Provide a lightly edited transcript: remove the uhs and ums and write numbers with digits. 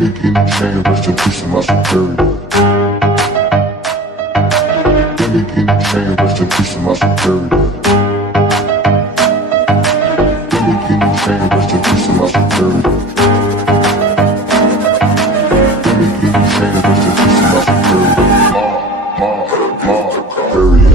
me get a chain, rest in peace to my superior. Let me get a chain, rest in peace to my superior. Let me get a chain, rest in peace to my superior. Let me get a chain, rest in peace to my superior. Superior.